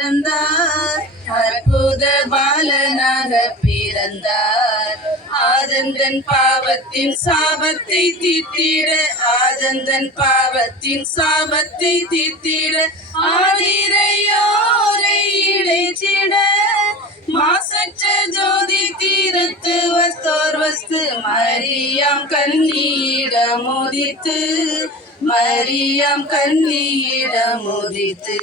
பிறந்தார், அற்புத பாலனாக பிறந்தார். ஆதந்தன் பாவத்தின் சாபத்தை தீர்த்திட, ஆதந்தன் பாவத்தின் சாபத்தை தீர்த்திட, ஆதிரையோரை இடைச்சிட, மாசற்ற ஜோதி தீரத்து வஸ்தோர் வஸ்து மரியாம் கன்னியிடம் உதித்து, மரியாம் கன்னியிடம் உதித்து,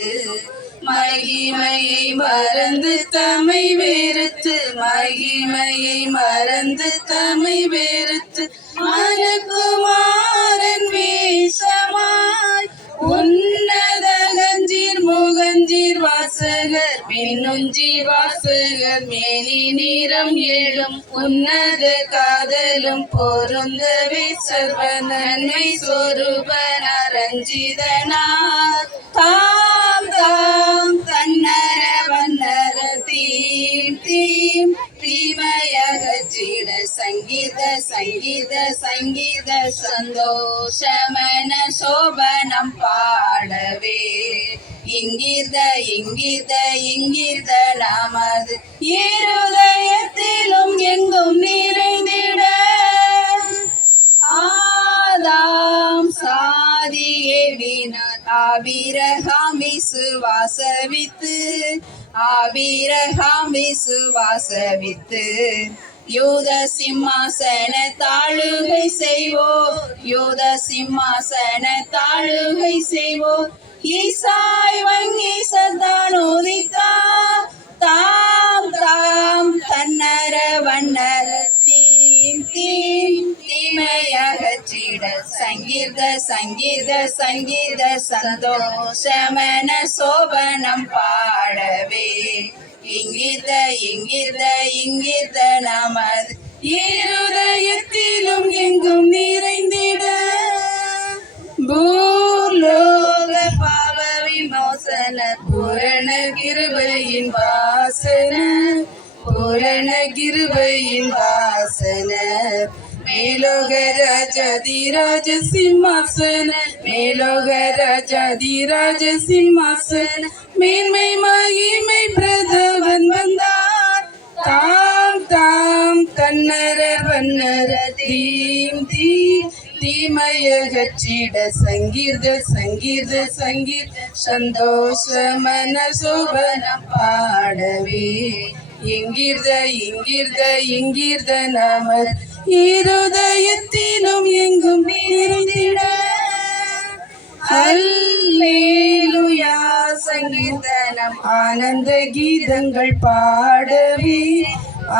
மகிமையை மறந்து தம்மை வெறுத்து, மகிமையை மறந்து தம்மை வெறுத்து, மனுக்குமாரன் வேஷமாய் உன்னத கஞ்சீர் முகஞ்சீர் வாசகர் பின்னுஞ்சீர் வாசகர் மேனி நீரம் ஏழும் உன்னத காதலும் பொருந்தவே சர்வ நன்மை சொரூபனார் ரஞ்சிதனார். தாம் தாம் தன்னர வண்ணர தீம் தீம் தீமையகற்றிட சங்கீத சங்கீத சங்கீத சந்தோஷமன சோபனம் பாடவே, இங்கிர்த இங்கிர்த இங்கிர்த நமது இருதயத்திலும் எங்கும் நிறைந்திட, ஆதாம் சாதியே வினார் ஆபிரகாம் விசுவாசவித்து, ஆபிரகாம் விசுவாசவித்து, யூத சிம்மாசன தாழுகை செய்வோர், யூத சிம்மாசன தாழுகை செய்வோர், ஈசாய் வங்கி சத்தானோதித்தார். தாம் தாம் தன்னர வண்ணர தீம் தீம் தீமையகற்றிட சங்கீத சங்கீத சங்கீத சந்தோஷமன சோபனம் பாடவே, இங்கிர்த இங்கிர்த இங்கிர்த நமது இருதயத்திலும் எங்கும் நிறைந்திட, பூலோக பாவ விமோசன பூரண கிருபையின் வாசன, பூரண கிருபையின் வாசன, மேலோக ராஜாதிராஜ சிம்மாசன, மேலோக ராஜாதிராஜ சிம்மாசன, மேன்மை மகிமை பிரதவன் வந்தார். தாம் தாம் தன்னரர் வண்ணர தீம் தீம் தீமையகற்றிட சங்கீர்த சங்கீர்த சங்கீர் சந்தோஷமன சோபனம் பாடவே, இங்கிர்த இங்கிர்த இங்கிர்த நமது இருதயத்திலும் எங்கும் நிறைந்திட. அல்லேலூயா சங்கீர்த்தனம் ஆனந்த கீதங்கள் பாடவே,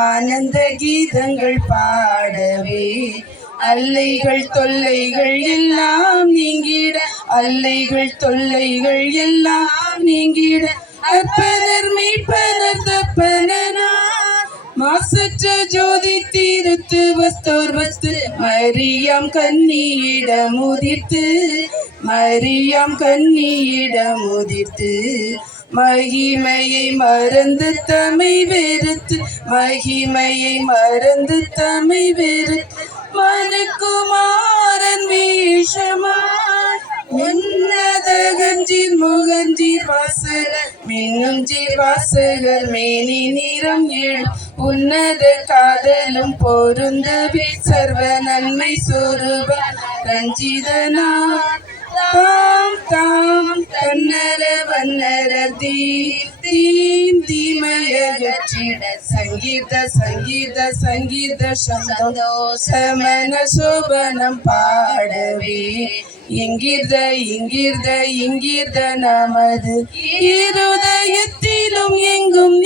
ஆனந்த கீதங்கள் பாடவே, அல்லைகள் தொல்லைகள் எல்லாம் நீங்கிட, அல்லைகள் தொல்லைகள் எல்லாம் நீங்கிட, அற்பனர் மீட்பனர் தப்பனார், மாசற்ற ஜோதி தீரத்து வஸ்தோர் வஸ்து மரியாம் கன்னியிடம் உதித்து, மரியாம் கன்னியிடம் உதித்து, மகிமையை மறந்து தம்மை வெறுத்து, மகிமையை மறந்து தம்மை வெறுத்து, மனுக்குமாரன் வேஷமாய் உன்னத கஞ்சீர் முகஞ்சீர் வாசகர் மின்னுஞ்சீர் வாசகர் மேனி நிறம் ஏழு உன்னத காதலும் பொருந்தவே சர்வ நன்மை சொரூப ரஞ்சிதனார். தாம் தாம் தன்னர வண்ணர தீம் தீமையகற்றிட சங்கீத சங்கீத சங்கீத சந்தோஷமன சோபனம் பாடவே, இங்கிர்த இங்கிர்த இங்கிர்த நமது இருதயத்திலும் எங்கும்